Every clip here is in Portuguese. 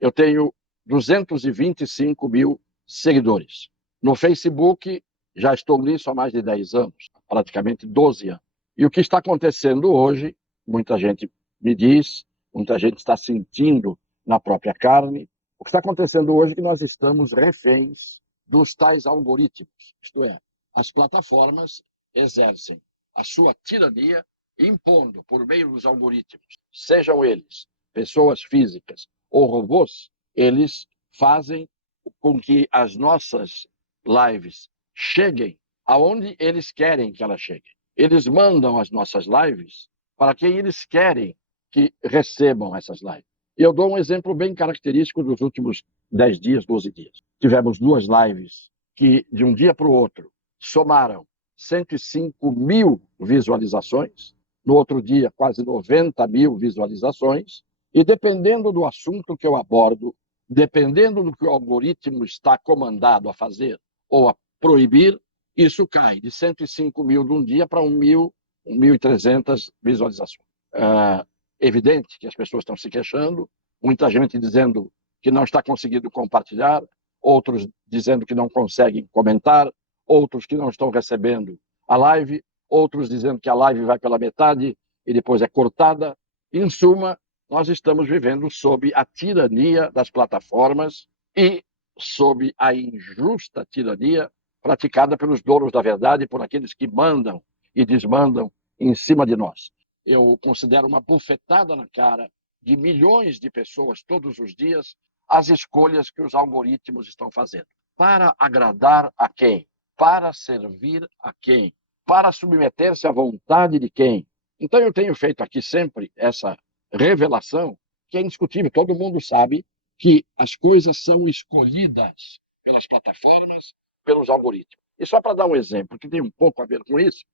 eu tenho 225 mil seguidores. No Facebook, já estou nisso há mais de 10 anos, praticamente 12 anos. E o que está acontecendo hoje, muita gente me diz, muita gente está sentindo na própria carne, o que está acontecendo hoje é que nós estamos reféns dos tais algoritmos, isto é, as plataformas exercem a sua tirania impondo, por meio dos algoritmos, sejam eles pessoas físicas ou robôs, eles fazem com que as nossas lives cheguem aonde eles querem que elas cheguem. Eles mandam as nossas lives para quem eles querem que recebam essas lives. E eu dou um exemplo bem característico dos últimos 10 dias, 12 dias. Tivemos 2 lives que, de um dia para o outro, somaram 105 mil visualizações, no outro dia, quase 90 mil visualizações, e dependendo do assunto que eu abordo, dependendo do que o algoritmo está comandado a fazer ou a proibir, isso cai de 105 mil de um dia para 1.300 visualizações. É evidente que as pessoas estão se queixando, muita gente dizendo que não está conseguindo compartilhar, outros dizendo que não conseguem comentar, outros que não estão recebendo a live, outros dizendo que a live vai pela metade e depois é cortada. Em suma, nós estamos vivendo sob a tirania das plataformas e sob a injusta tirania praticada pelos donos da verdade, por aqueles que mandam e desmandam em cima de nós. Eu considero uma bufetada na cara de milhões de pessoas todos os dias as escolhas que os algoritmos estão fazendo. Para agradar a quem? Para servir a quem? Para submeter-se à vontade de quem? Então eu tenho feito aqui sempre essa revelação que é indiscutível. Todo mundo sabe que as coisas são escolhidas pelas plataformas, pelos algoritmos. E só para dar um exemplo, que tem um pouco a ver com isso,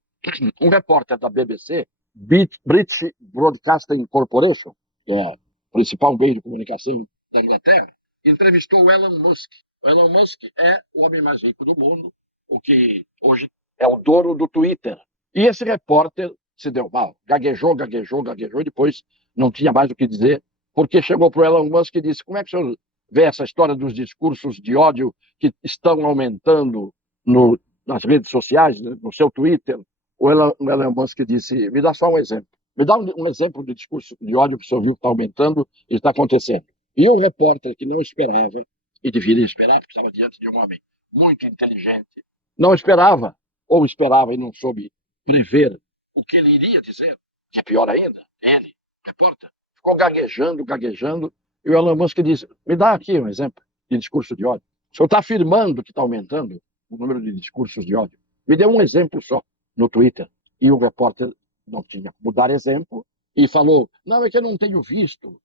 um repórter da BBC, British Broadcasting Corporation, que é o principal meio de comunicação da Inglaterra, entrevistou o Elon Musk. O Elon Musk é o homem mais rico do mundo, o que hoje é o dono do Twitter. E esse repórter se deu mal, gaguejou, e depois não tinha mais o que dizer, porque chegou para o Elon Musk e disse: como é que o senhor vê essa história dos discursos de ódio que estão aumentando nas redes sociais, no seu Twitter? O Elon Musk disse: me dá só um exemplo. Me dá um exemplo de discurso de ódio que o senhor viu que está aumentando e está acontecendo. E o repórter, que não esperava, e deveria esperar, porque estava diante de um homem muito inteligente, não esperava, ou esperava e não soube prever o que ele iria dizer, que é pior ainda, ele, repórter, ficou gaguejando, e o Elon Musk disse: me dá aqui um exemplo de discurso de ódio. O senhor está afirmando que está aumentando o número de discursos de ódio. Me dê um exemplo só no Twitter. E o repórter não tinha como dar exemplo e falou: não, é que eu não tenho visto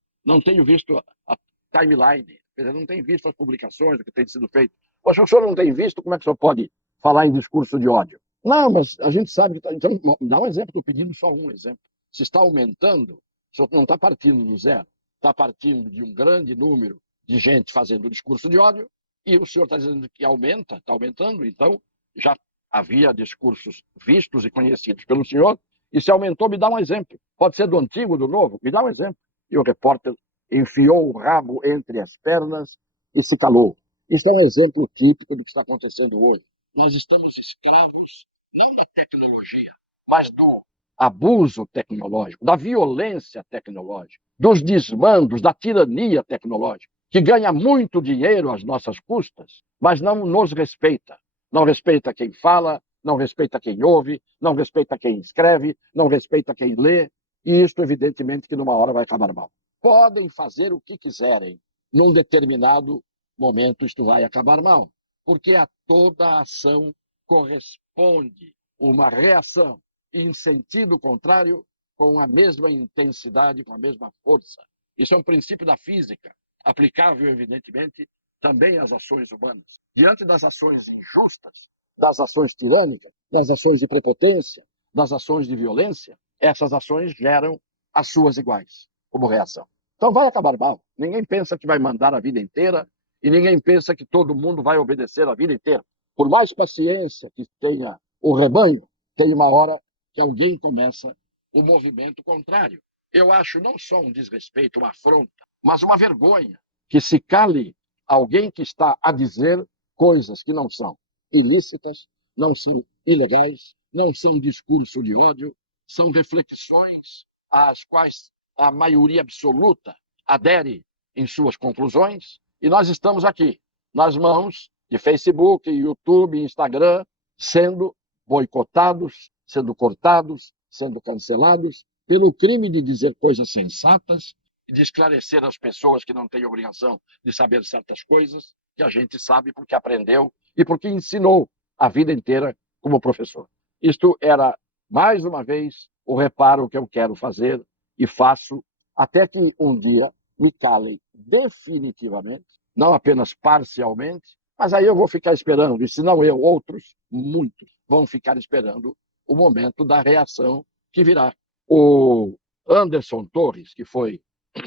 a timeline, eu não tenho visto as publicações, o que tem sido feito. Poxa, o senhor não tem visto, como é que o senhor pode falar em discurso de ódio? Não, mas a gente sabe que está. Então, dá um exemplo, estou pedindo só um exemplo. Se está aumentando, o senhor não está partindo do zero, está partindo de um grande número de gente fazendo discurso de ódio, e o senhor está dizendo que aumenta, está aumentando, então já havia discursos vistos e conhecidos pelo senhor, e se aumentou, me dá um exemplo. Pode ser do antigo, do novo, me dá um exemplo. E o repórter enfiou o rabo entre as pernas e se calou. Isso é um exemplo típico do que está acontecendo hoje. Nós estamos escravos, não da tecnologia, mas do abuso tecnológico, da violência tecnológica, dos desmandos, da tirania tecnológica, que ganha muito dinheiro às nossas custas, mas não nos respeita. Não respeita quem fala, não respeita quem ouve, não respeita quem escreve, não respeita quem lê, e isto, evidentemente, que numa hora vai acabar mal. Podem fazer o que quiserem, num determinado momento isto vai acabar mal, porque a toda ação corresponde uma reação em sentido contrário, com a mesma intensidade, com a mesma força. Isso é um princípio da física, aplicável, evidentemente, também às ações humanas. Diante das ações injustas, das ações tirânicas, das ações de prepotência, das ações de violência, essas ações geram as suas iguais, como reação. Então vai acabar mal. Ninguém pensa que vai mandar a vida inteira e ninguém pensa que todo mundo vai obedecer a vida inteira. Por mais paciência que tenha o rebanho, tem uma hora que alguém começa o movimento contrário. Eu acho não só um desrespeito, uma afronta, mas uma vergonha que se cale alguém que está a dizer coisas que não são ilícitas, não são ilegais, não são discurso de ódio, são reflexões às quais a maioria absoluta adere em suas conclusões, e nós estamos aqui, nas mãos de Facebook, YouTube, Instagram, sendo boicotados, sendo cortados, sendo cancelados, pelo crime de dizer coisas sensatas, de esclarecer as pessoas que não têm obrigação de saber certas coisas, que a gente sabe porque aprendeu e porque ensinou a vida inteira como professor. Isto era, mais uma vez, o reparo que eu quero fazer e faço até que um dia me calem definitivamente, não apenas parcialmente, mas aí eu vou ficar esperando, e se não eu, outros, muitos, vão ficar esperando o momento da reação que virá. O Anderson Torres, que foi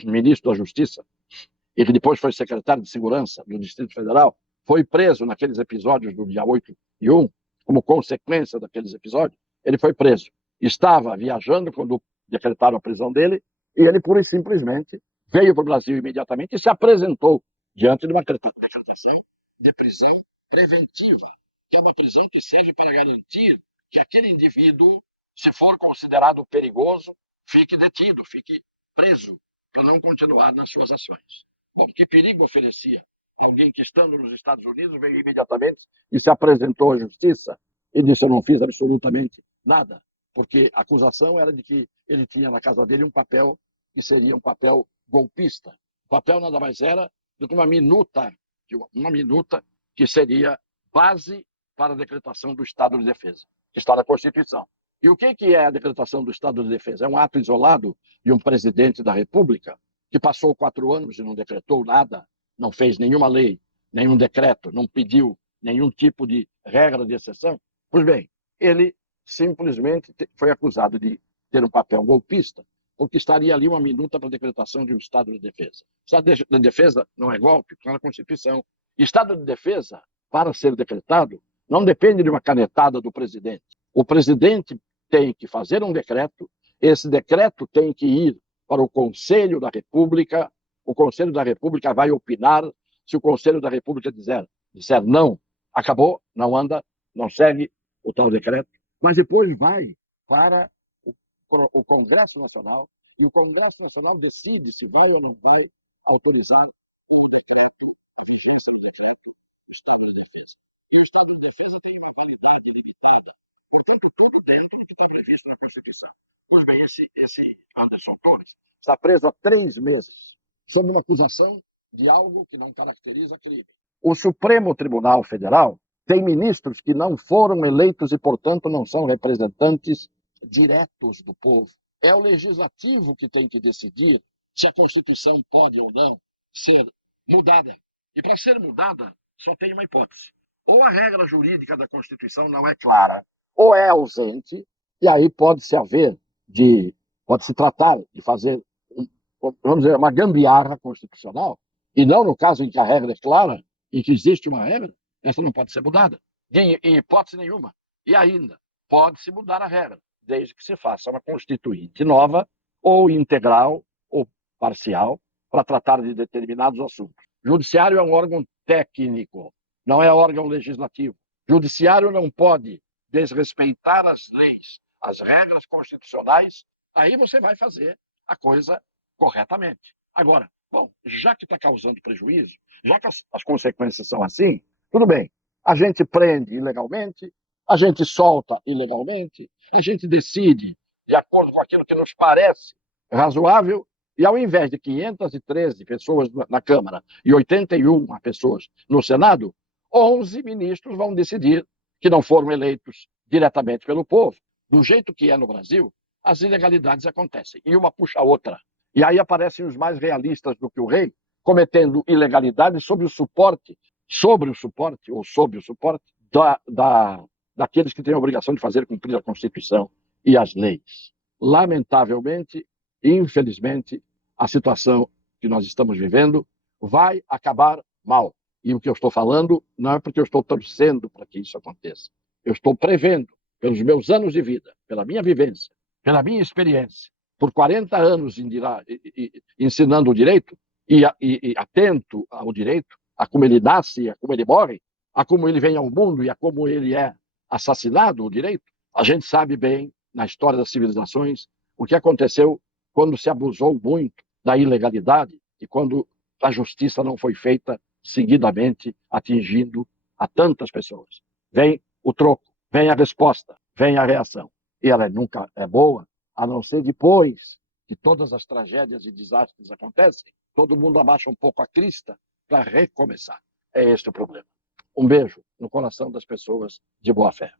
ministro da Justiça, e que depois foi secretário de Segurança do Distrito Federal, foi preso naqueles episódios do dia 8/1, como consequência daqueles episódios, ele foi preso. Estava viajando quando decretaram a prisão dele, e ele pura e simplesmente veio para o Brasil imediatamente e se apresentou diante de uma decretação de prisão preventiva, que é uma prisão que serve para garantir que aquele indivíduo, se for considerado perigoso, fique detido, fique preso, para não continuar nas suas ações. Bom, que perigo oferecia alguém que, estando nos Estados Unidos, veio imediatamente e se apresentou à justiça e disse: eu não fiz absolutamente nada, porque a acusação era de que ele tinha na casa dele um papel que seria um papel golpista. O papel nada mais era do que uma minuta que seria base para a decretação do estado de defesa, que está na Constituição. E o que é a decretação do estado de defesa? É um ato isolado de um presidente da República que passou 4 anos e não decretou nada, não fez nenhuma lei, nenhum decreto, não pediu nenhum tipo de regra de exceção. Pois bem, ele simplesmente foi acusado de ter um papel golpista, porque estaria ali uma minuta para a decretação de um estado de defesa. Estado de defesa não é golpe, está na Constituição. Estado de defesa, para ser decretado, não depende de uma canetada do presidente. O presidente tem que fazer um decreto, esse decreto tem que ir para o Conselho da República, o Conselho da República vai opinar. Se o Conselho da República disser não, acabou, não anda, não segue o tal decreto, mas depois vai para o Congresso Nacional, e o Congresso Nacional decide se vai ou não vai autorizar o decreto, a vigência do decreto do Estado de Defesa. E o Estado de Defesa tem uma validade limitada, portanto, tudo dentro do que está previsto na Constituição. Pois bem, esse Anderson Torres está preso há 3 meses, sob uma acusação de algo que não caracteriza crime. O Supremo Tribunal Federal tem ministros que não foram eleitos e, portanto, não são representantes diretos do povo. É o legislativo que tem que decidir se a Constituição pode ou não ser mudada. E para ser mudada, só tem uma hipótese. Ou a regra jurídica da Constituição não é clara, ou é ausente, e aí pode-se tratar de fazer, vamos dizer, uma gambiarra constitucional, e não no caso em que a regra é clara, em que existe uma regra, essa não pode ser mudada, em hipótese nenhuma. E ainda, pode-se mudar a regra, desde que se faça uma constituinte nova, ou integral, ou parcial, para tratar de determinados assuntos. Judiciário é um órgão técnico, não é órgão legislativo. Judiciário não pode desrespeitar as leis, as regras constitucionais, aí você vai fazer a coisa corretamente. Agora, bom, já que está causando prejuízo, já que as consequências são assim, tudo bem. A gente prende ilegalmente, a gente solta ilegalmente, a gente decide de acordo com aquilo que nos parece razoável, e ao invés de 513 pessoas na Câmara e 81 pessoas no Senado, 11 ministros vão decidir que não foram eleitos diretamente pelo povo. Do jeito que é no Brasil, as ilegalidades acontecem, e uma puxa a outra. E aí aparecem os mais realistas do que o rei, cometendo ilegalidades sob o suporte daqueles que têm a obrigação de fazer cumprir a Constituição e as leis. Lamentavelmente, infelizmente, a situação que nós estamos vivendo vai acabar mal. E o que eu estou falando não é porque eu estou torcendo para que isso aconteça. Eu estou prevendo, pelos meus anos de vida, pela minha vivência, pela minha experiência, por 40 anos ensinando o direito, e atento ao direito, a como ele nasce, a como ele morre, a como ele vem ao mundo e a como ele é assassinado, o direito, a gente sabe bem, na história das civilizações, o que aconteceu quando se abusou muito da ilegalidade e quando a justiça não foi feita seguidamente, atingindo a tantas pessoas. Vem o troco, vem a resposta, vem a reação. E ela nunca é boa, a não ser depois que todas as tragédias e desastres acontecem, todo mundo abaixa um pouco a crista para recomeçar. É este o problema. Um beijo no coração das pessoas de boa fé.